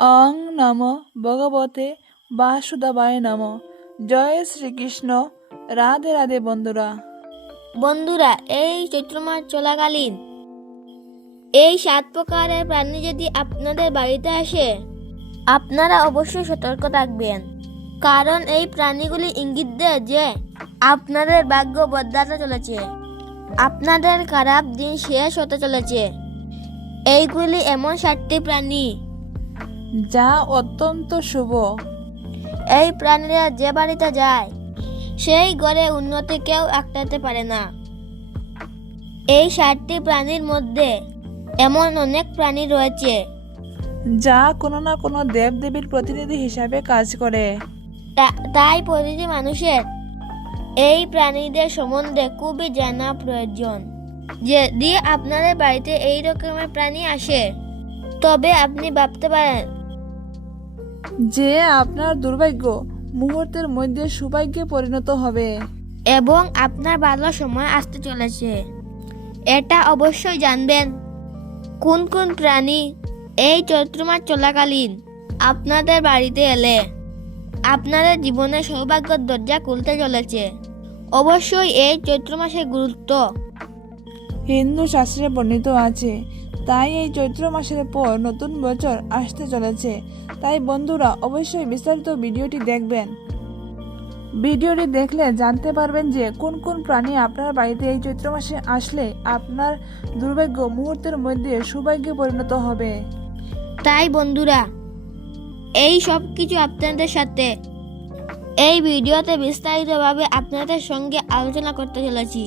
অং নম ভগবতে বাসুদেবায় নম। জয় শ্রীকৃষ্ণ। রাধে রাধে বন্ধুরা। বন্ধুরা, এই চৈত্র মাস চলাকালীন এই 7 প্রকারের প্রাণী যদি আপনাদের বাড়িতে আসে, আপনারা অবশ্যই সতর্ক থাকবেন। কারণ এই প্রাণীগুলি ইঙ্গিত দেয় যে আপনাদের ভাগ্য বদলাতে চলেছে, আপনাদের খারাপ দিন শেষ হতে চলেছে। এইগুলি এমন 7টি প্রাণী যা অত্যন্ত শুভ। এই প্রাণীরা যে বাড়িতে যায় সেই ঘরে উন্নতি কেউ আটকাতে পারে না। এই 7টি প্রাণীর মধ্যে এমন অনেক প্রাণী রয়েছে যা কোনো না কোনো দেবদেবীর প্রতিনিধি হিসাবে কাজ করে। তাই প্রতিটি মানুষের এই প্রাণীদের সম্বন্ধে খুবই জানা প্রয়োজন। যদি আপনাদের বাড়িতে এই রকমের প্রাণী আসে, তবে আপনি ভাবতে পারেন যে আপনার দুর্ভাগ্য মুহূর্তের মধ্যে সৌভাগ্যে পরিণত হবে এবং আপনার ভালো সময় আসতে চলেছে। এটা অবশ্যই জানবেন কোন কোন প্রাণী এই চৈত্র মাস চলাকালীন আপনাদের বাড়িতে এলে আপনাদের জীবনে সৌভাগ্যের দরজা খুলতে চলেছে। অবশ্যই এই চৈত্র মাসের গুরুত্ব হিন্দু শাস্ত্রে বর্ণিত আছে। তাই এই চৈত্র মাসের পর নতুন বছর আসতে চলেছে। তাই বন্ধুরা অবশ্যই বিস্তারিত ভিডিওটি দেখবেন। ভিডিওটি দেখলে জানতে পারবেন যে কোন কোন প্রাণী আপনার বাড়িতে এই চৈত্র মাসে আসলে আপনার দুর্ভাগ্য মুহূর্তের মধ্যে সৌভাগ্যে পরিণত হবে। তাই বন্ধুরা, এই সব কিছু আপনাদের সাথে এই ভিডিওতে বিস্তারিতভাবে আপনাদের সঙ্গে আলোচনা করতে চলেছি।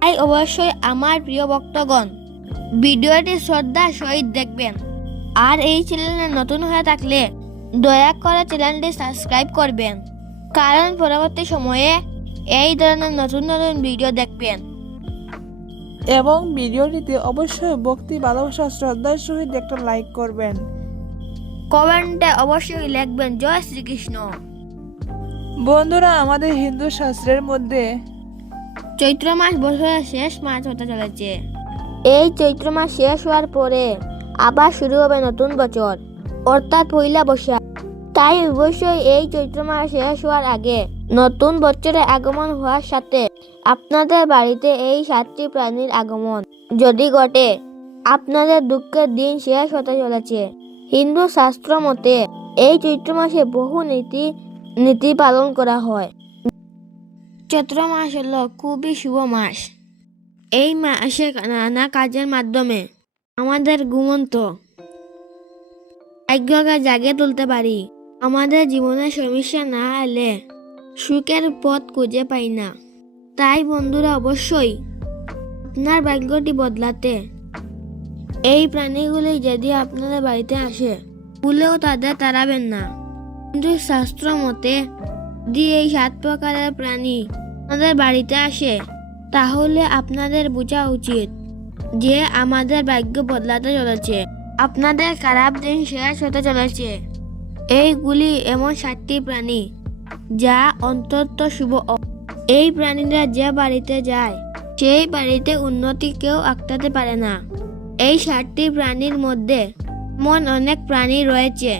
তাই অবশ্যই আমার প্রিয় ভক্তগণ ভিডিওটি শ্রদ্ধার সহিত দেখবেন। আর এই চ্যানেলে নতুন হয়ে থাকলে দয়া করে চ্যানেলটি সাবস্ক্রাইব করবেন, কারণ পরবর্তী সময়ে এই ধরনের নতুন নতুন ভিডিও দেখবেন। এবং ভিডিওটিতে অবশ্যই ভক্তি, ভালোবাসা, শ্রদ্ধার সহিত একটা লাইক করবেন। কমেন্টে অবশ্যই লিখবেন জয় শ্রীকৃষ্ণ। বন্ধুরা, আমাদের হিন্দু শাস্ত্রের মধ্যে চৈত্র মাস বছরের শেষ মাস হতে চলেছে। এই চৈত্র মাস শেষ হওয়ার পরে আবার শুরু হবে নতুন বছর, অর্থাৎ পয়লা বৈশাখ। তাই অবশ্যই এই চৈত্র মাস শেষ হওয়ার আগে নতুন বছরের আগমন হওয়ার সাথে আপনাদের বাড়িতে এই 7টি প্রাণীর আগমন যদি ঘটে, আপনাদের দুঃখের দিন শেষ হতে চলেছে। হিন্দু শাস্ত্র মতে এই চৈত্র মাসে বহু নীতি পালন করা হয়। চৈত্র মাস হলো খুবই শুভ মাস। এই মাসে নানা কাজের মাধ্যমে আমাদের ঘুমন্ত ভাগ্যকে জাগিয়ে তুলতে পারি। আমাদের জীবনে সমস্যা না এলে সুখের পথ খুঁজে পাই না। তাই বন্ধুরা অবশ্যই আপনার ভাগ্যটি বদলাতে এই প্রাণীগুলি যদি আপনাদের বাড়িতে আসে, ভুলেও তাদের তাড়াবেন না। কিন্তু শাস্ত্র মতে যদি এই 7 প্রকারের প্রাণী আপনাদের বাড়িতে আসে, তাহলে আপনাদের বোঝা উচিত যে আমাদের ভাগ্য বদলাতে চলেছে, আপনাদের খারাপ দিন শেষ হতে চলেছে। এইগুলি এমন 7টি প্রাণী যা অত্যন্ত শুভ। এই প্রাণীরা যে বাড়িতে যায় সেই বাড়িতে উন্নতি কেউ আটকাতে পারে না। এই 7টি প্রাণীর মধ্যে এমন অনেক প্রাণী রয়েছে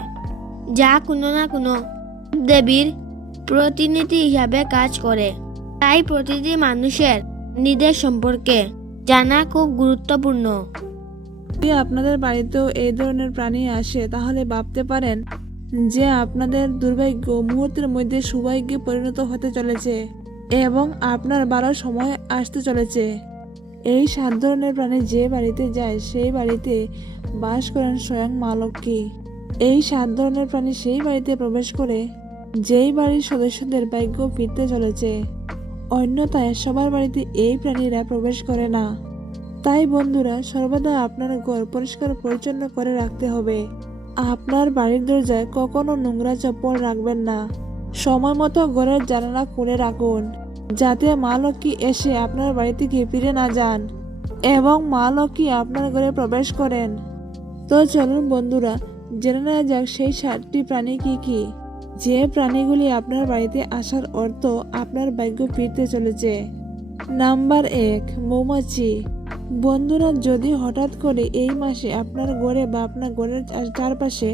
যা কোনো না কোনো দেবীর প্রতিনিধি হিসাবে কাজ করে। তাই প্রতিটি মানুষের নিজের সম্পর্কে জানা খুব গুরুত্বপূর্ণ। যদি আপনাদের বাড়িতেও এই ধরনের প্রাণী আসে, তাহলে ভাবতে পারেন যে আপনাদের দুর্ভাগ্য মুহূর্তের মধ্যে সৌভাগ্যে পরিণত হতে চলেছে এবং আপনার ভালো সময় আসতে চলেছে। এই 7 ধরনের প্রাণী যে বাড়িতে যায় সেই বাড়িতে বাস করেন স্বয়ং মা লক্ষ্মী। এই 7 ধরনের প্রাণী সেই বাড়িতে প্রবেশ করে যেই বাড়ির সদস্যদের ভাগ্য ফিরতে চলেছে। অন্যথায় সবার বাড়িতে এই প্রাণীরা প্রবেশ করে না। তাই বন্ধুরা, সর্বদা আপনার ঘর পরিষ্কার পরিচ্ছন্ন করে রাখতে হবে। আপনার বাড়ির দরজায় কখনো নোংরা চপ্পল রাখবেন না। সময় মতো ঘরের জানালা খুলে রাখুন, যাতে মা লক্ষ্মী এসে আপনার বাড়ি থেকে ফিরে না যান এবং মা লক্ষ্মী আপনার ঘরে প্রবেশ করেন। তো চলুন বন্ধুরা, জেনে নেওয়া যাক সেই 7টি প্রাণী কি কি। যে প্রাণীগুলি আপনার বাড়িতে আসার অর্থ আপনার ভাগ্য ফিরতে চলেছে। নাম্বার 1, মৌমাছি। বন্ধুরা, যদি হঠাৎ করে এই মাসে আপনার ঘরে বা আপনার ঘরের চারপাশে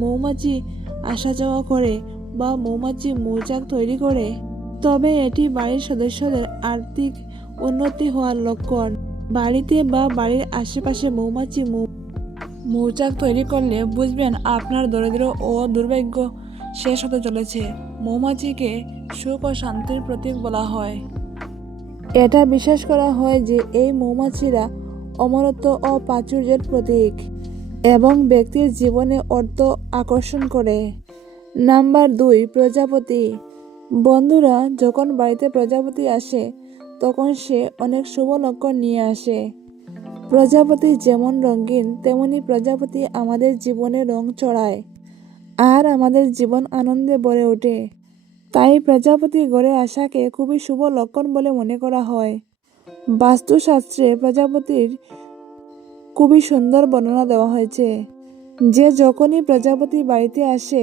মৌমাছি আসা যাওয়া করে বা মৌমাছি মৌচাক তৈরি করে, তবে এটি বাড়ির সদস্যদের আর্থিক উন্নতি হওয়ার লক্ষণ। বাড়িতে বা বাড়ির আশেপাশে মৌমাছি মৌচাক তৈরি করলে বুঝবেন আপনার দরিদ্র ও দুর্ভাগ্য শেষ হতে চলেছে। মৌমাছিকে সুখ ও শান্তির প্রতীক বলা হয়। এটা বিশ্বাস করা হয় যে এই মৌমাছিরা অমরত্ব ও প্রাচুর্যের প্রতীক এবং ব্যক্তির জীবনে অর্থ আকর্ষণ করে। নাম্বার 2, প্রজাপতি। বন্ধুরা, যখন বাড়িতে প্রজাপতি আসে তখন সে অনেক শুভ লক্ষণ নিয়ে আসে। প্রজাপতি যেমন রঙিন, তেমনি প্রজাপতি আমাদের জীবনে রং চড়ায় আর আমাদের জীবন আনন্দে ভরে ওঠে। তাই প্রজাপতি ঘরে আসাকে খুবই শুভ লক্ষণ বলে মনে করা হয়। বাস্তুশাস্ত্রে প্রজাপতির খুবই সুন্দর বর্ণনা দেওয়া হয়েছে যে যখনই প্রজাপতি বাড়িতে আসে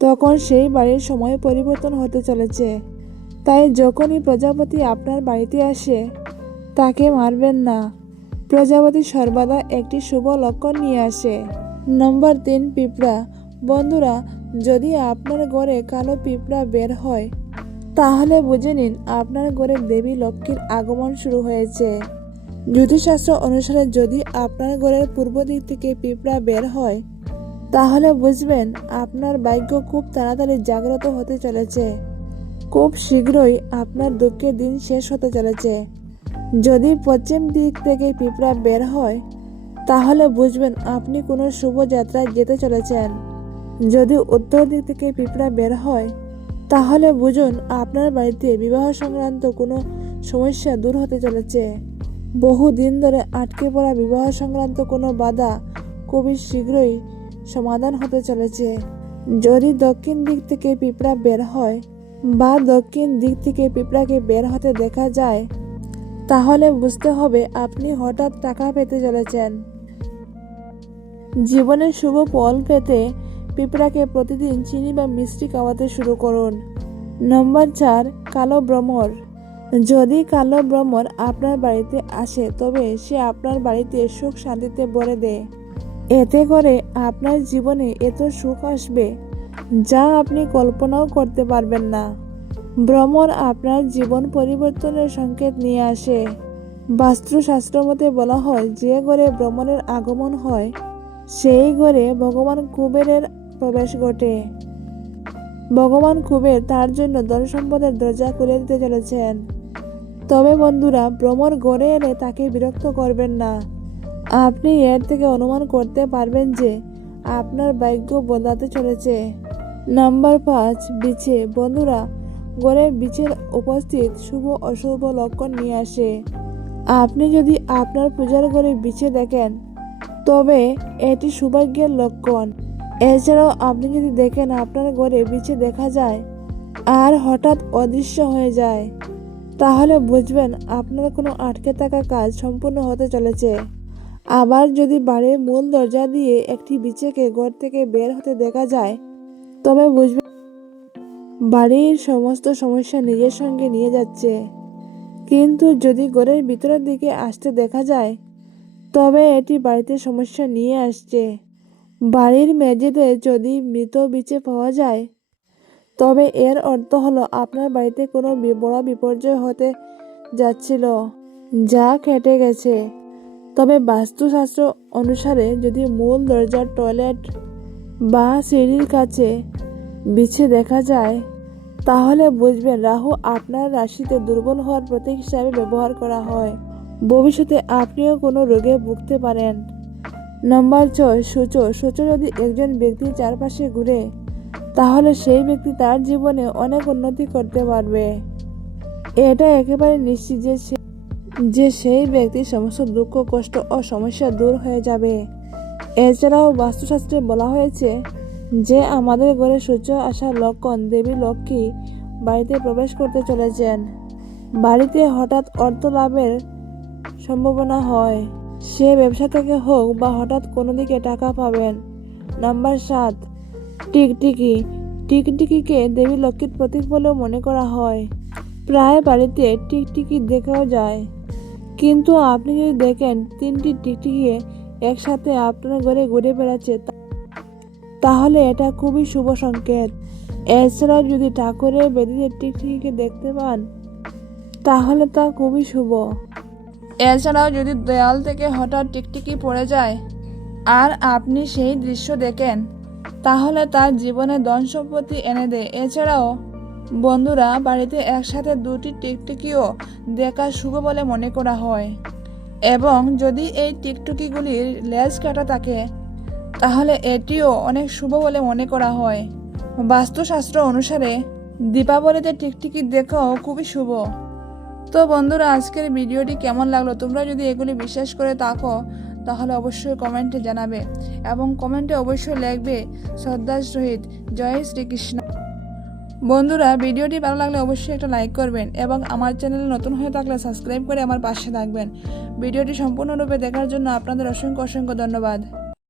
তখন সেই বাড়ির সময় পরিবর্তন হতে চলেছে। তাই যখনই প্রজাপতি আপনার বাড়িতে আসে তাকে মারবেন না। প্রজাপতি সর্বদা একটি শুভ লক্ষণ নিয়ে আসে। নম্বর 3, পিঁপড়া। বন্ধুরা, যদি আপনার ঘরে কালো পিঁপড়া বের হয় তাহলে বুঝে নিন আপনার ঘরে দেবী লক্ষ্মীর আগমন শুরু হয়েছে। জ্যোতিষশাস্ত্র অনুসারে যদি আপনার ঘরের পূর্ব দিক থেকে পিঁপড়া বের হয় তাহলে বুঝবেন আপনার ভাগ্য খুব তাড়াতাড়ি জাগ্রত হতে চলেছে। খুব শীঘ্রই আপনার দুঃখের দিন শেষ হতে চলেছে। যদি পশ্চিম দিক থেকে পিঁপড়া বের হয় তাহলে বুঝবেন আপনি কোনো শুভ যাত্রায় যেতে চলেছেন। যদি উত্তর দিক থেকে পিঁপড়া বের হয় তাহলে বুঝুন আপনার বাড়িতে বিবাহ সংক্রান্ত কোনো সমস্যা দূর হতে চলেছে। বহু দিন ধরে আটকে পড়া বিবাহ সংক্রান্ত কোনো বাধা খুবই শীঘ্রই সমাধান হতে চলেছে। যদি দক্ষিণ দিক থেকে পিঁপড়া বের হয় বা দক্ষিণ দিক থেকে পিঁপড়াকে বের হতে দেখা যায় তাহলে বুঝতে হবে আপনি হঠাৎ টাকা পেতে চলেছেন। জীবনের শুভ ফল পেতে পিঁপড়াকে প্রতিদিন চিনি বা মিষ্টি খাওয়াতে শুরু করুন। নম্বর 4, কালো ভ্রমর। যদি কালো ভ্রমর আপনার বাড়িতে আসে তবে সে আপনার বাড়িতে সুখ শান্তিতে ভরে দেয়। এতে করে আপনার জীবনে এত সুখ আসবে যা আপনি কল্পনাও করতে পারবেন না। ভ্রমর আপনার জীবন পরিবর্তনের সংকেত নিয়ে আসে। বাস্তুশাস্ত্র মতে বলা হয় যে ঘরে ভ্রমরের আগমন হয় সেই ঘরে ভগবান কুবেরের প্রবেশ ঘটে। ভগবান কুবের তার জন্য ধন সম্পদের দরজা খুলে দিতে চলেছেন। তবে বন্ধুরা, ভ্রমর ঘরে এলে তাকে বিরক্ত করবেন না। আপনি এর থেকে অনুমান করতে পারবেন যে আপনার ভাগ্য বদলাতে চলেছে। নাম্বার 5, বিছে। বন্ধুরা, ঘরে বিছের উপস্থিত শুভ অশুভ লক্ষণ নিয়ে আসে। আপনি যদি আপনার পূজার ঘরে বিছে দেখেন তবে এটি সৌভাগ্যের লক্ষণ। এছাড়াও আপনি যদি দেখেন আপনার ঘরে বিছে দেখা যায় আর হঠাৎ অদৃশ্য হয়ে যায় তাহলে বুঝবেন আপনার কোনো আটকে থাকা কাজ সম্পূর্ণ হতে চলেছে। আবার যদি বাড়ির মূল দরজা দিয়ে একটি বিছেকে ঘর থেকে বের হতে দেখা যায় তবে বুঝবেন বাড়ির সমস্ত সমস্যা নিজের সঙ্গে নিয়ে যাচ্ছে। কিন্তু যদি ঘরের ভিতরের দিকে আসতে দেখা যায় তবে এটি বাড়িতে সমস্যা নিয়ে আসছে। বাড়ির মেঝেতে যদি মৃত বিছে পাওয়া যায় তবে এর অর্থ হলো আপনার বাড়িতে কোনো বড় বিপর্যয় হতে যাচ্ছিল যা কেটে গেছে। তবে বাস্তুশাস্ত্র অনুসারে যদি মূল দরজার টয়লেট বা সিঁড়ির কাছে বিছে দেখা যায় তাহলে বুঝবেন রাহু আপনার রাশিতে দুর্বল হওয়ার প্রতীক হিসাবে ব্যবহার করা হয়। ভবিষ্যতে আপনিও কোনো রোগে ভুগতে পারেন। নম্বর 6, সূচক। সূচক যদি একজন ব্যক্তির চারপাশে ঘুরে তাহলে সেই ব্যক্তি তার জীবনে অনেক উন্নতি করতে পারবে। এটা একেবারে নিশ্চিত যে সেই ব্যক্তির সমস্ত দুঃখ কষ্ট ও সমস্যা দূর হয়ে যাবে। এছাড়াও বাস্তুশাস্ত্রে বলা হয়েছে যে আমাদের ঘরে সূর্য আসার লক্ষণ দেবী লক্ষ্মী বাড়িতে প্রবেশ করতে চলেছেন। বাড়িতে হঠাৎ অর্থ লাভের সম্ভাবনা হয়, সে ব্যবসা থেকে হোক বা হঠাৎ কোনো দিকে টাকা পাবেন। নাম্বার 7, টিকটিকি। টিকটিকিকে দেবী লক্ষ্মীর প্রতীক বলেও মনে করা হয়। প্রায় বাড়িতে টিকটিকি দেখাও যায়, কিন্তু আপনি যদি দেখেন 3টি টিকটিকি একসাথে আপনার ঘরে ঘুরে বেড়াচ্ছে, তাহলে এটা খুবই শুভ সংকেত। এছাড়াও যদি ঠাকুরের বেদিতে টিকটিকিকে দেখতে পান, তাহলে তা খুবই শুভ। এছাড়াও যদি দেয়াল থেকে হঠাৎ টিকটিকি পড়ে যায় আর আপনি সেই দৃশ্য দেখেন, তাহলে তার জীবনে ধন সম্পত্তি এনে দেয়। এছাড়াও বন্ধুরা, বাড়িতে একসাথে 2টি টিকটিকিও দেখা শুভ বলে মনে করা হয়, এবং যদি এই টিকটিকিগুলির লেজ কাটা থাকে, তাহলে এটিও অনেক শুভ বলে মনে করা হয়। বাস্তুশাস্ত্র অনুসারে দীপাবলিতে টিকটিকি দেখাও খুবই শুভ। তো বন্ধুরা, আজকের ভিডিওটি কেমন লাগলো? তোমরা যদি এগুলি বিশ্বাস করে থাকো, তাহলে অবশ্যই কমেন্টে জানাবে, এবং কমেন্টে অবশ্যই লিখবে শ্রদ্ধার সহিত জয় শ্রীকৃষ্ণ। বন্ধুরা, ভিডিওটি ভালো লাগলে অবশ্যই একটা লাইক করবেন, এবং আমার চ্যানেলে নতুন হয়ে থাকলে সাবস্ক্রাইব করে আমার পাশে থাকবেন। ভিডিওটি সম্পূর্ণরূপে দেখার জন্য আপনাদের অসংখ্য ধন্যবাদ।